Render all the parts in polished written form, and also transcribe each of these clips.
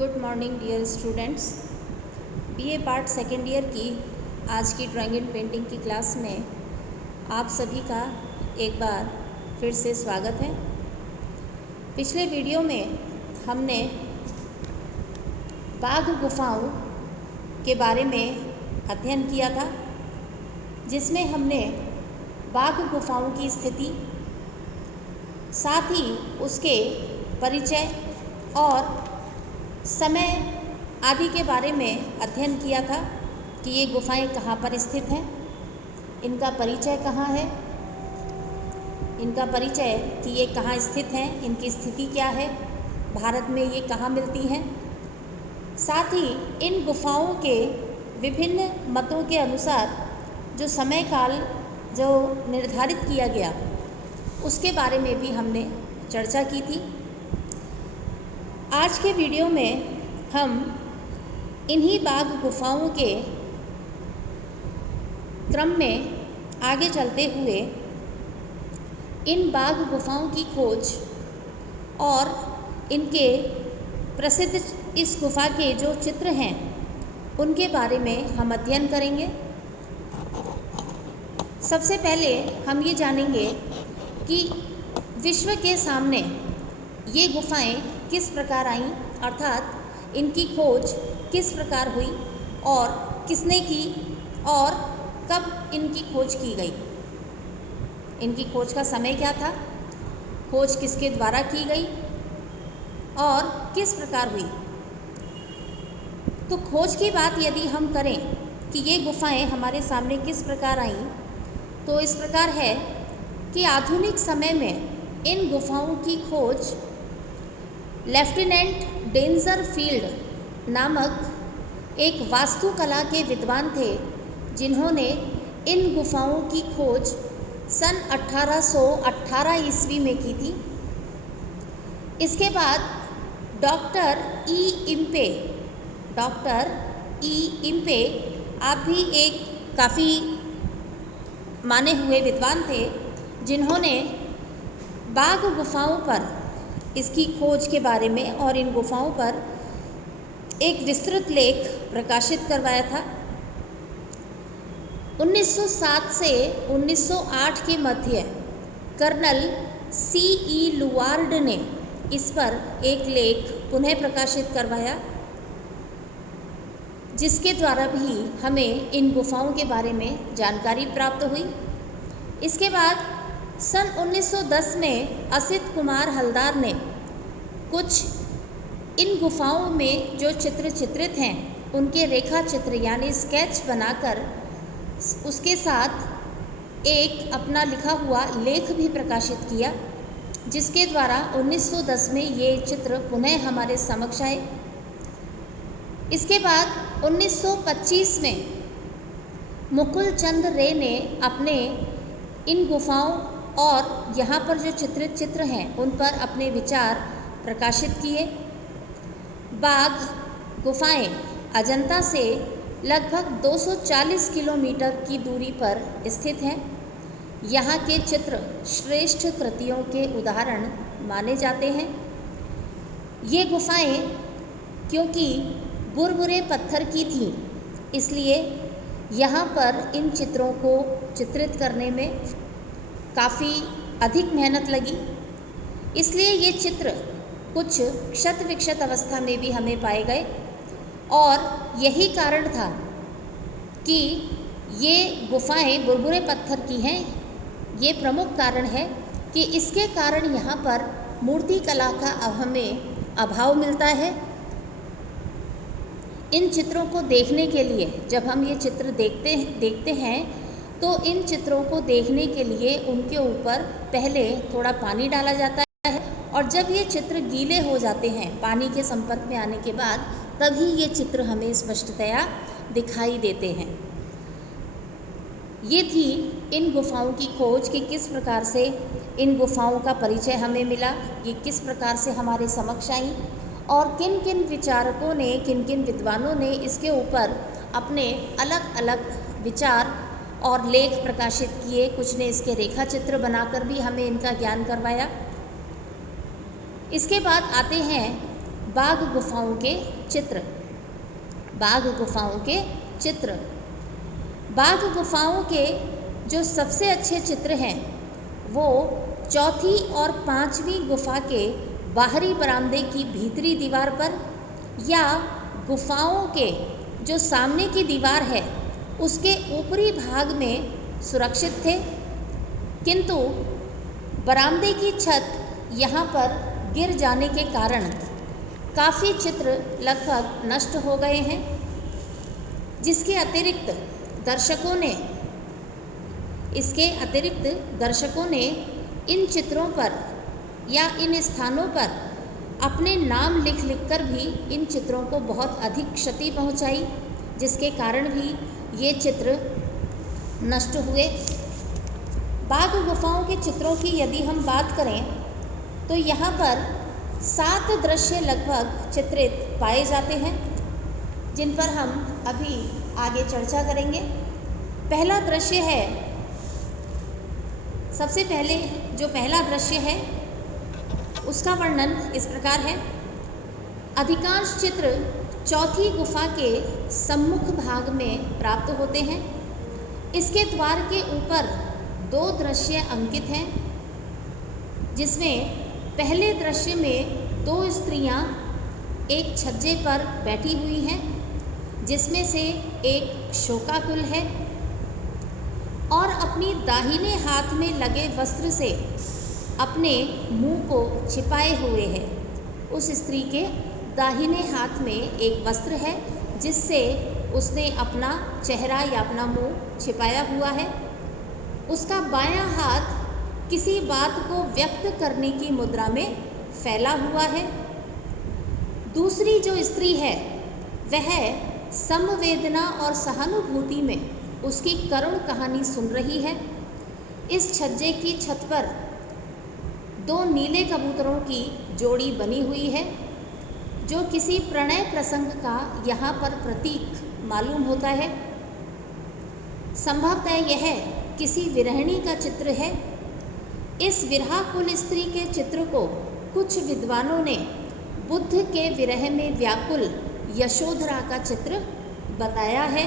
Good morning dear students. BA part second year की आज की ड्राइंग एंड पेंटिंग की क्लास में आप सभी का एक बार फिर से स्वागत है। पिछले वीडियो में हमने बाघ गुफाओं के बारे में अध्ययन किया था, जिसमें हमने बाघ गुफाओं की स्थिति, साथ ही उसके परिचय और समय आदि के बारे में अध्ययन किया था कि ये गुफाएं कहाँ पर स्थित हैं, इनका परिचय कहाँ है, इनका परिचय कि ये कहाँ स्थित हैं, इनकी स्थिति क्या है, भारत में ये कहाँ मिलती हैं। साथ ही इन गुफाओं के विभिन्न मतों के अनुसार जो समय काल जो निर्धारित किया गया उसके बारे में भी हमने चर्चा की थी। आज के वीडियो में हम इन्हीं बाघ गुफाओं के क्रम में आगे चलते हुए इन बाघ गुफाओं की खोज और इनके प्रसिद्ध इस गुफा के जो चित्र हैं उनके बारे में हम अध्ययन करेंगे। सबसे पहले हम ये जानेंगे कि विश्व के सामने ये गुफाएं किस प्रकार आईं, अर्थात इनकी खोज किस प्रकार हुई और किसने की और कब इनकी खोज की गई, इनकी खोज का समय क्या था, खोज किसके द्वारा की गई और किस प्रकार हुई। तो खोज की बात यदि हम करें कि ये गुफाएं हमारे सामने किस प्रकार आईं, तो इस प्रकार है कि आधुनिक समय में इन गुफाओं की खोज लेफ्टिनेंट डेंजर फील्ड नामक एक वास्तुकला के विद्वान थे, जिन्होंने इन गुफाओं की खोज सन 1818 ईस्वी में की थी। इसके बाद डॉक्टर ई इम्पे आप भी एक काफ़ी माने हुए विद्वान थे, जिन्होंने बाघ गुफाओं पर इसकी खोज के बारे में और इन गुफाओं पर एक विस्तृत लेख प्रकाशित करवाया था। 1907 से 1908 के मध्य कर्नल C.E. लुवार्ड ने इस पर एक लेख पुनः प्रकाशित करवाया, जिसके द्वारा भी हमें इन गुफाओं के बारे में जानकारी प्राप्त हुई। इसके बाद सन 1910 में असित कुमार हलदार ने कुछ इन गुफाओं में जो चित्र चित्रित हैं उनके रेखा चित्र यानी स्केच बनाकर उसके साथ एक अपना लिखा हुआ लेख भी प्रकाशित किया, जिसके द्वारा 1910 में ये चित्र पुनः हमारे समक्ष आए। इसके बाद 1925 में मुकुल चंद रे ने अपने इन गुफाओं और यहाँ पर जो चित्रित चित्र हैं उन पर अपने विचार प्रकाशित किए। बाघ गुफाएं अजंता से लगभग 240 किलोमीटर की दूरी पर स्थित हैं। यहाँ के चित्र श्रेष्ठ कृतियों के उदाहरण माने जाते हैं। ये गुफाएं क्योंकि बुरबुरे पत्थर की थीं, इसलिए यहाँ पर इन चित्रों को चित्रित करने में काफ़ी अधिक मेहनत लगी, इसलिए ये चित्र कुछ क्षत विक्षत अवस्था में भी हमें पाए गए। और यही कारण था कि ये गुफाएं बुरबुरे पत्थर की हैं। ये प्रमुख कारण है कि इसके कारण यहाँ पर मूर्ति कला का हमें अभाव मिलता है। इन चित्रों को देखने के लिए जब हम ये चित्र देखते हैं तो इन चित्रों को देखने के लिए उनके ऊपर पहले थोड़ा पानी डाला जाता है, और जब ये चित्र गीले हो जाते हैं पानी के संपर्क में आने के बाद, तभी ये चित्र हमें स्पष्टतया दिखाई देते हैं। ये थी इन गुफाओं की खोज कि किस प्रकार से इन गुफाओं का परिचय हमें मिला, ये किस प्रकार से हमारे समक्ष आई और किन किन विचारकों ने, किन किन विद्वानों ने इसके ऊपर अपने अलग अलग विचार और लेख प्रकाशित किए। कुछ ने इसके रेखा चित्र बनाकर भी हमें इनका ज्ञान करवाया। इसके बाद आते हैं बाघ गुफाओं के चित्र। बाघ गुफाओं के चित्र। बाघ गुफाओं के जो सबसे अच्छे चित्र हैं वो चौथी और पांचवी गुफा के बाहरी बरामदे की भीतरी दीवार पर या गुफाओं के जो सामने की दीवार है उसके ऊपरी भाग में सुरक्षित थे, किंतु बरामदे की छत यहाँ पर गिर जाने के कारण काफ़ी चित्र लगभग नष्ट हो गए हैं, जिसके अतिरिक्त दर्शकों ने इन चित्रों पर या इन स्थानों पर अपने नाम लिख कर भी इन चित्रों को बहुत अधिक क्षति पहुंचाई, जिसके कारण भी ये चित्र नष्ट हुए। बाघ गुफाओं के चित्रों की यदि हम बात करें तो यहाँ पर 7 दृश्य लगभग चित्रित पाए जाते हैं, जिन पर हम अभी आगे चर्चा करेंगे। पहला दृश्य है, सबसे पहले जो पहला दृश्य है उसका वर्णन इस प्रकार है। अधिकांश चित्र चौथी गुफा के सम्मुख भाग में प्राप्त होते हैं। इसके द्वार के ऊपर 2 दृश्य अंकित हैं, जिसमें पहले दृश्य में 2 स्त्रियां एक छज्जे पर बैठी हुई हैं, जिसमें से एक शोकाकुल है और अपनी दाहिने हाथ में लगे वस्त्र से अपने मुंह को छिपाए हुए है। उस स्त्री के दाहिने हाथ में एक वस्त्र है जिससे उसने अपना चेहरा या अपना मुंह छिपाया हुआ है। उसका बायां हाथ किसी बात को व्यक्त करने की मुद्रा में फैला हुआ है। दूसरी जो स्त्री है वह समवेदना और सहानुभूति में उसकी करुण कहानी सुन रही है। इस छज्जे की छत पर 2 नीले कबूतरों की जोड़ी बनी हुई है, जो किसी प्रणय प्रसंग का यहाँ पर प्रतीक मालूम होता है। संभवतः यह किसी विरहिणी का चित्र है। इस विरहाकुल स्त्री के चित्र को कुछ विद्वानों ने बुद्ध के विरह में व्याकुल यशोधरा का चित्र बताया है।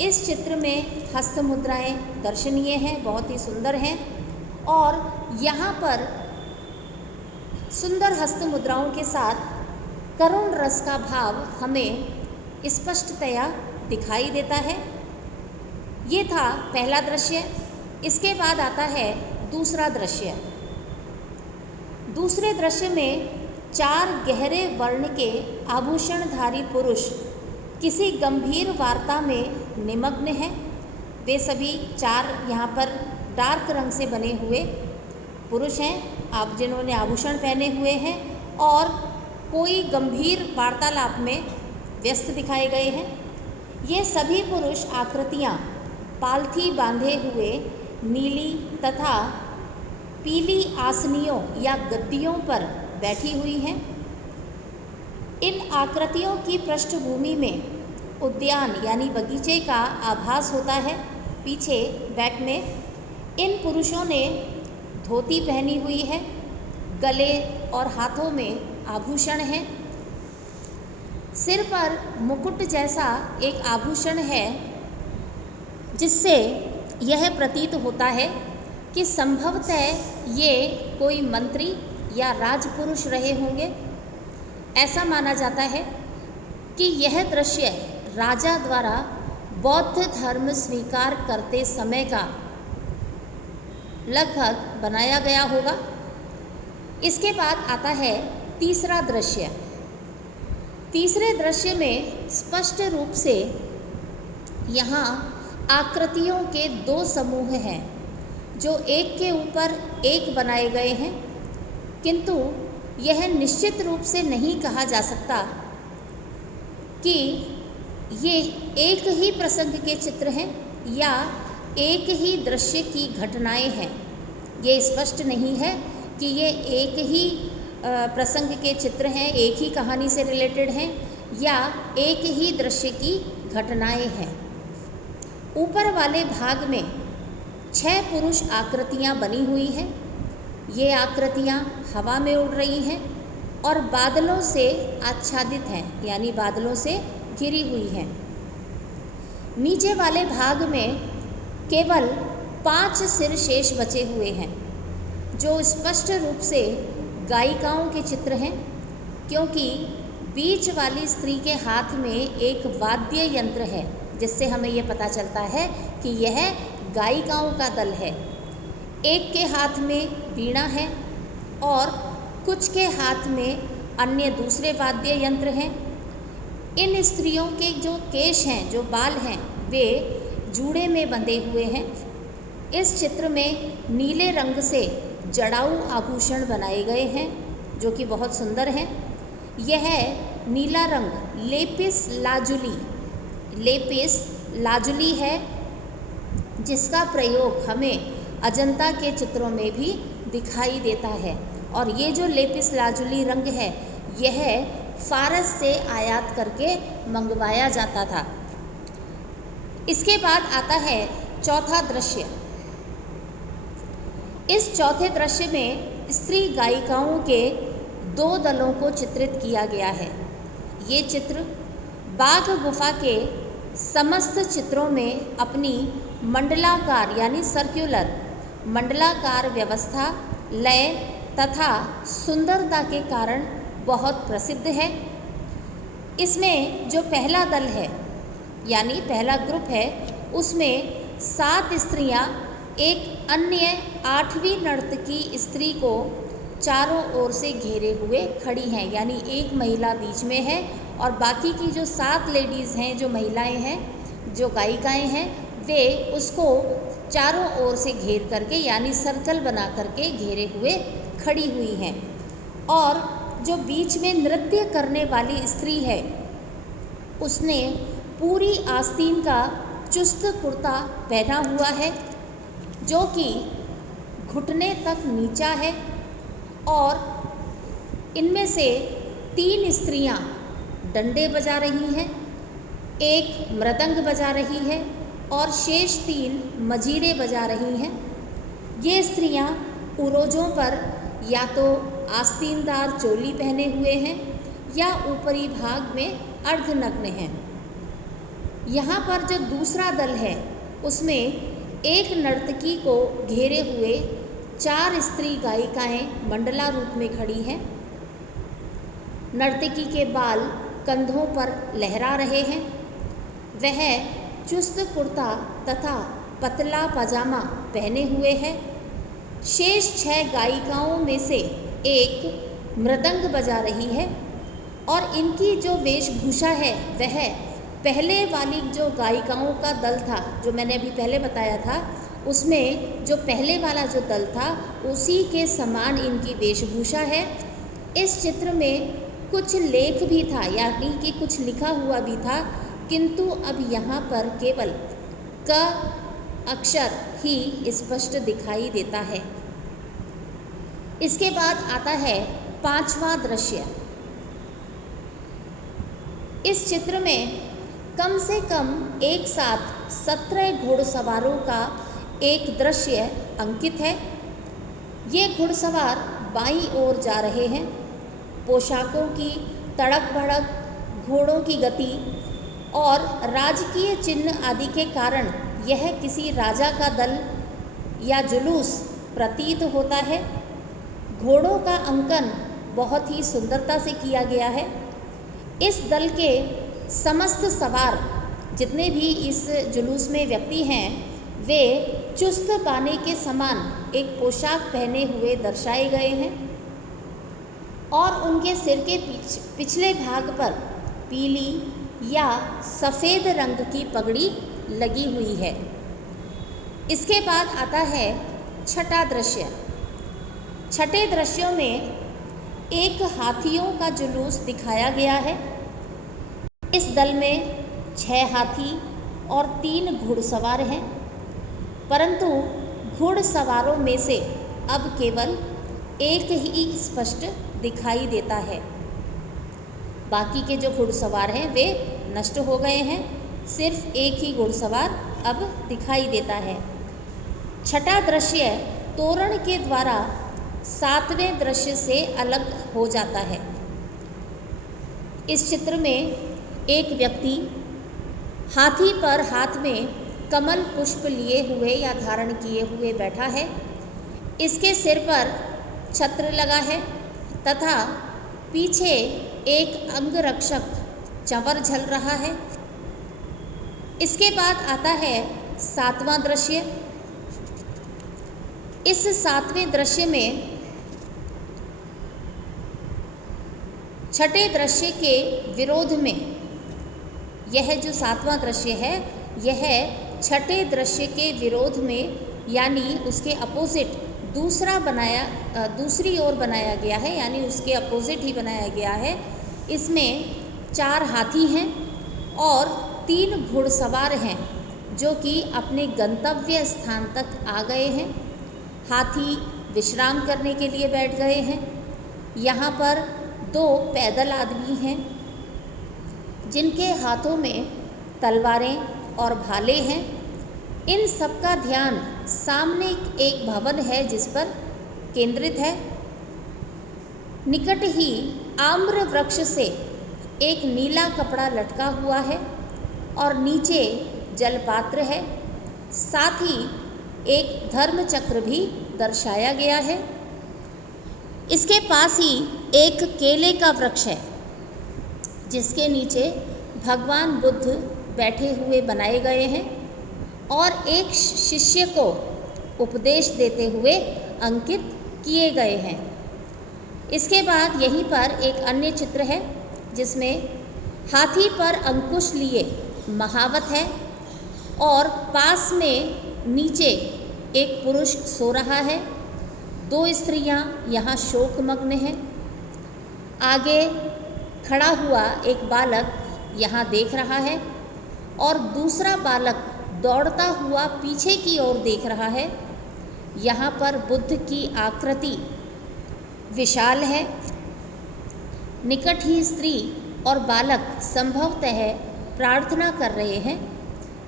इस चित्र में हस्त मुद्राएं दर्शनीय हैं, बहुत ही सुंदर हैं और यहाँ पर सुंदर हस्त मुद्राओं के साथ करुण रस का भाव हमें स्पष्टतया दिखाई देता है। ये था पहला दृश्य। इसके बाद आता है दूसरा दृश्य। दूसरे दृश्य में 4 गहरे वर्ण के आभूषणधारी पुरुष किसी गंभीर वार्ता में निमग्न हैं। वे सभी 4 यहाँ पर डार्क रंग से बने हुए पुरुष हैं, आप जिन्होंने आभूषण पहने हुए हैं और कोई गंभीर वार्तालाप में व्यस्त दिखाए गए हैं। ये सभी पुरुष आकृतियाँ पालथी बांधे हुए नीली तथा पीली आसनियों या गद्दियों पर बैठी हुई हैं। इन आकृतियों की पृष्ठभूमि में उद्यान यानी बगीचे का आभास होता है। पीछे बैक में इन पुरुषों ने धोती पहनी हुई है, गले और हाथों में आभूषण है। सिर पर मुकुट जैसा एक आभूषण है, जिससे यह प्रतीत होता है कि संभवतः ये कोई मंत्री या राजपुरुष रहे होंगे। ऐसा माना जाता है कि यह दृश्य राजा द्वारा बौद्ध धर्म स्वीकार करते समय का लगभग बनाया गया होगा। इसके बाद आता है तीसरा दृश्य। तीसरे दृश्य में स्पष्ट रूप से यहाँ आकृतियों के 2 समूह हैं, जो एक के ऊपर एक बनाए गए हैं, किंतु यह निश्चित रूप से नहीं कहा जा सकता कि ये एक ही प्रसंग के चित्र हैं या एक ही दृश्य की घटनाएं हैं। ये स्पष्ट नहीं है कि ये एक ही प्रसंग के चित्र हैं, एक ही कहानी से रिलेटेड हैं या एक ही दृश्य की घटनाएं हैं। ऊपर वाले भाग में 6 पुरुष आकृतियां बनी हुई हैं। ये आकृतियां हवा में उड़ रही हैं और बादलों से आच्छादित हैं, यानी बादलों से घिरी हुई हैं। नीचे वाले भाग में केवल 5 सिर शेष बचे हुए हैं, जो स्पष्ट रूप से गायिकाओं के चित्र हैं, क्योंकि बीच वाली स्त्री के हाथ में एक वाद्य यंत्र है, जिससे हमें यह पता चलता है कि यह गायिकाओं का दल है। एक के हाथ में वीणा है और कुछ के हाथ में अन्य दूसरे वाद्य यंत्र हैं। इन स्त्रियों के जो केश हैं, जो बाल हैं, वे जूड़े में बंधे हुए हैं। इस चित्र में नीले रंग से जड़ाऊ आभूषण बनाए गए हैं, जो कि बहुत सुंदर हैं। यह नीला रंग लेपिस लाजुली है, जिसका प्रयोग हमें अजंता के चित्रों में भी दिखाई देता है। और ये जो लेपिस लाजुली रंग है, यह फारस से आयात करके मंगवाया जाता था। इसके बाद आता है चौथा दृश्य। इस चौथे दृश्य में स्त्री गायिकाओं के 2 दलों को चित्रित किया गया है। ये चित्र बाघ गुफा के समस्त चित्रों में अपनी मंडलाकार यानी सर्कुलर मंडलाकार व्यवस्था, लय तथा सुंदरता के कारण बहुत प्रसिद्ध है। इसमें जो पहला दल है यानी पहला ग्रुप है, उसमें 7 स्त्रियां एक अन्य 8वीं नर्तकी स्त्री को चारों ओर से घेरे हुए खड़ी हैं, यानी एक महिला बीच में है और बाकी की जो 7 लेडीज़ हैं, जो महिलाएं हैं, जो गायिकाएं हैं, वे उसको चारों ओर से घेर करके यानी सर्कल बना करके घेरे हुए खड़ी हुई हैं। और जो बीच में नृत्य करने वाली स्त्री है, उसने पूरी आस्तीन का चुस्त कुर्ता पहना हुआ है, जो कि घुटने तक नीचा है। और इनमें से 3 स्त्रियां डंडे बजा रही हैं, एक मृदंग बजा रही है और शेष 3 मजीरे बजा रही हैं। ये स्त्रियां उरोजों पर या तो आस्तीनदार चोली पहने हुए हैं या ऊपरी भाग में अर्धनग्न हैं। यहाँ पर जो दूसरा दल है, उसमें एक नर्तकी को घेरे हुए 4 स्त्री गायिकाएं मंडला रूप में खड़ी हैं। नर्तकी के बाल कंधों पर लहरा रहे हैं। वह चुस्त कुर्ता तथा पतला पजामा पहने हुए है। शेष 6 गायिकाओं में से एक मृदंग बजा रही है और इनकी जो वेशभूषा है, वह पहले वाली जो गायिकाओं का दल था, जो मैंने अभी पहले बताया था, उसमें जो पहले वाला जो दल था, उसी के समान इनकी वेशभूषा है। इस चित्र में कुछ लेख भी था, यानी कि कुछ लिखा हुआ भी था, किंतु अब यहाँ पर केवल क अक्षर ही स्पष्ट दिखाई देता है। इसके बाद आता है 5वां दृश्य। इस चित्र में कम से कम एक साथ 17 घुड़सवारों का एक दृश्य अंकित है। ये घुड़सवार बाईं ओर जा रहे हैं। पोशाकों की तड़क भड़क, घोड़ों की गति और राजकीय चिन्ह आदि के कारण यह किसी राजा का दल या जुलूस प्रतीत होता है। घोड़ों का अंकन बहुत ही सुंदरता से किया गया है। इस दल के समस्त सवार जितने भी इस जुलूस में व्यक्ति हैं, वे चुस्त बाने के समान एक पोशाक पहने हुए दर्शाए गए हैं और उनके सिर के पिछले भाग पर पीली या सफ़ेद रंग की पगड़ी लगी हुई है। इसके बाद आता है 6ठा दृश्य। 6ठे दृश्यों में एक हाथियों का जुलूस दिखाया गया है। इस दल में 6 हाथी और 3 घुड़सवार हैं, परंतु घुड़सवारों में से अब केवल एक ही स्पष्ट दिखाई देता है। बाकी के जो घुड़सवार हैं वे नष्ट हो गए हैं, सिर्फ एक ही घुड़सवार अब दिखाई देता है। 6ठा दृश्य तोरण के द्वारा 7वें दृश्य से अलग हो जाता है। इस चित्र में एक व्यक्ति हाथी पर हाथ में कमल पुष्प लिए हुए या धारण किए हुए बैठा है। इसके सिर पर छत्र लगा है तथा पीछे एक अंगरक्षक चंवर झल रहा है। इसके बाद आता है 7वां दृश्य। इस 7वें दृश्य में छठे दृश्य के विरोध में, यह जो 7वां दृश्य है यह छठे दृश्य के विरोध में यानी उसके अपोजिट दूसरी ओर बनाया गया है, यानी उसके अपोजिट ही बनाया गया है। इसमें 4 हाथी हैं और 3 घुड़सवार हैं जो कि अपने गंतव्य स्थान तक आ गए हैं। हाथी विश्राम करने के लिए बैठ गए हैं। यहाँ पर 2 पैदल आदमी हैं जिनके हाथों में तलवारें और भाले हैं। इन सब का ध्यान सामने एक भवन है जिस पर केंद्रित है। निकट ही आम्र वृक्ष से एक नीला कपड़ा लटका हुआ है और नीचे जलपात्र है। साथ ही एक धर्म चक्र भी दर्शाया गया है। इसके पास ही एक केले का वृक्ष है जिसके नीचे भगवान बुद्ध बैठे हुए बनाए गए हैं और एक शिष्य को उपदेश देते हुए अंकित किए गए हैं। इसके बाद यहीं पर एक अन्य चित्र है जिसमें हाथी पर अंकुश लिए महावत है और पास में नीचे एक पुरुष सो रहा है। 2 स्त्रियां यहाँ शोकमग्न हैं। आगे खड़ा हुआ एक बालक यहाँ देख रहा है और दूसरा बालक दौड़ता हुआ पीछे की ओर देख रहा है। यहाँ पर बुद्ध की आकृति विशाल है। निकट ही स्त्री और बालक संभवतः प्रार्थना कर रहे हैं।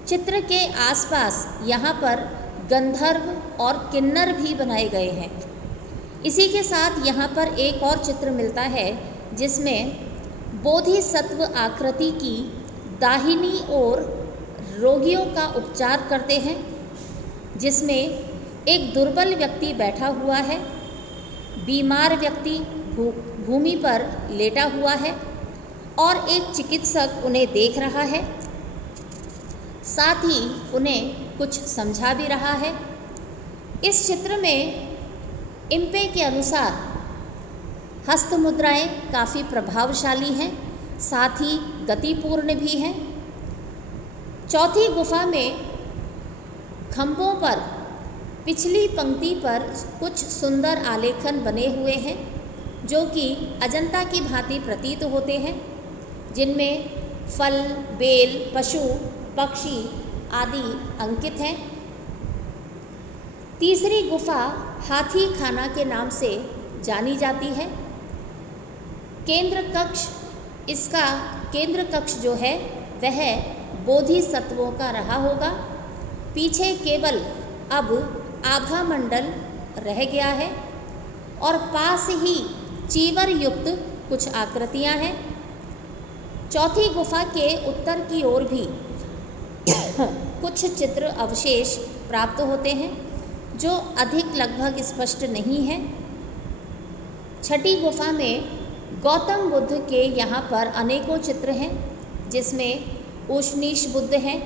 चित्र के आसपास यहाँ पर गंधर्व और किन्नर भी बनाए गए हैं। इसी के साथ यहाँ पर एक और चित्र मिलता है जिसमें बोधिसत्व आकृति की दाहिनी ओर रोगियों का उपचार करते हैं, जिसमें एक दुर्बल व्यक्ति बैठा हुआ है। बीमार व्यक्ति भूमि पर लेटा हुआ है और एक चिकित्सक उन्हें देख रहा है, साथ ही उन्हें कुछ समझा भी रहा है। इस चित्र में इम्पे के अनुसार हस्त मुद्राएं काफ़ी प्रभावशाली हैं, साथ ही गतिपूर्ण भी हैं। चौथी गुफा में खंभों पर पिछली पंक्ति पर कुछ सुंदर आलेखन बने हुए हैं जो कि अजंता की भांति प्रतीत होते हैं, जिनमें फल, बेल, पशु, पक्षी आदि अंकित हैं। तीसरी गुफा हाथी खाना के नाम से जानी जाती है। इसका केंद्र कक्ष जो है वह बोधिसत्वों का रहा होगा। पीछे केवल अब आभा मंडल रह गया है और पास ही चीवर युक्त कुछ आकृतियां हैं। चौथी गुफा के उत्तर की ओर भी कुछ चित्र अवशेष प्राप्त होते हैं जो अधिक लगभग स्पष्ट नहीं है। छठी गुफा में गौतम बुद्ध के यहाँ पर अनेकों चित्र हैं जिसमें उशनीश बुद्ध हैं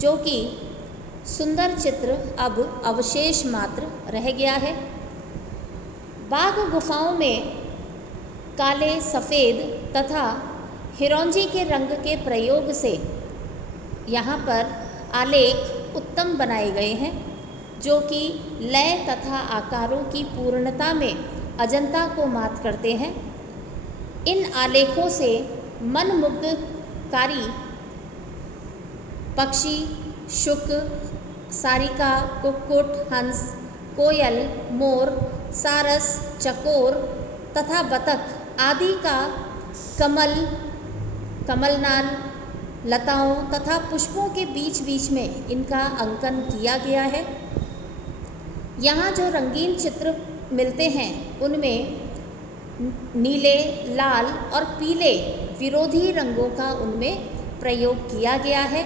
जो कि सुंदर चित्र अब अवशेष मात्र रह गया है। बाघ गुफाओं में काले, सफ़ेद तथा हिरौंजी के रंग के प्रयोग से यहाँ पर आलेख उत्तम बनाए गए हैं जो कि लय तथा आकारों की पूर्णता में अजंता को मात करते हैं। इन आलेखों से मनमुग्धकारी पक्षी, शुक, सारिका, कुक्कुट, हंस, कोयल, मोर, सारस, चकोर तथा बतख आदि का कमलनाल, लताओं तथा पुष्पों के बीच बीच में इनका अंकन किया गया है। यहाँ जो रंगीन चित्र मिलते हैं उनमें नीले, लाल और पीले विरोधी रंगों का उनमें प्रयोग किया गया है।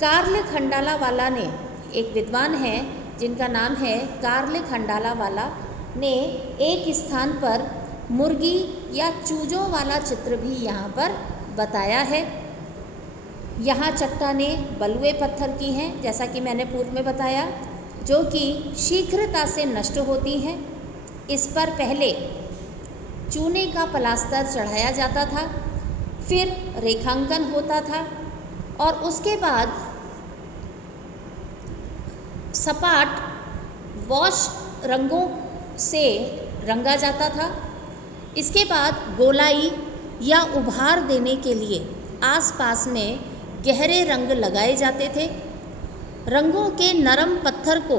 कार्ल खंडालावाला ने, एक विद्वान हैं जिनका नाम है कार्ल खंडालावाला, ने एक स्थान पर मुर्गी या चूजों वाला चित्र भी यहाँ पर बताया है। यहाँ चट्टानें बलुए पत्थर की हैं, जैसा कि मैंने पूर्व में बताया, जो कि शीघ्रता से नष्ट होती हैं। इस पर पहले चूने का प्लास्टर चढ़ाया जाता था, फिर रेखांकन होता था और उसके बाद सपाट वॉश रंगों से रंगा जाता था। इसके बाद गोलाई या उभार देने के लिए आसपास में गहरे रंग लगाए जाते थे। रंगों के नरम पत्थर को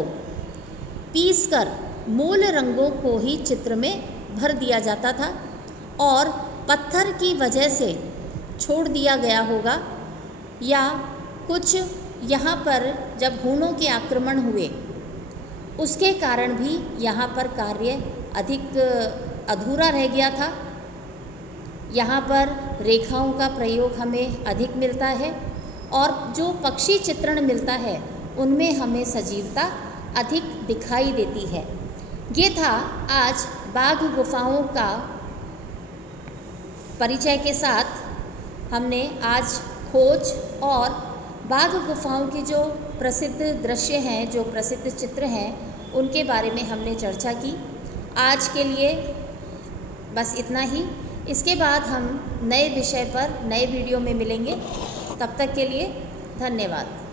पीसकर मूल रंगों को ही चित्र में भर दिया जाता था और पत्थर की वजह से छोड़ दिया गया होगा या कुछ यहाँ पर जब हूणों के आक्रमण हुए उसके कारण भी यहाँ पर कार्य अधिक अधूरा रह गया था। यहाँ पर रेखाओं का प्रयोग हमें अधिक मिलता है और जो पक्षी चित्रण मिलता है उनमें हमें सजीवता अधिक दिखाई देती है। ये था आज बाघ गुफाओं का परिचय के साथ हमने आज खोज और बाघ गुफाओं की जो प्रसिद्ध दृश्य हैं, जो प्रसिद्ध चित्र हैं, उनके बारे में हमने चर्चा की। आज के लिए बस इतना ही। इसके बाद हम नए विषय पर नए वीडियो में मिलेंगे। तब तक के लिए धन्यवाद।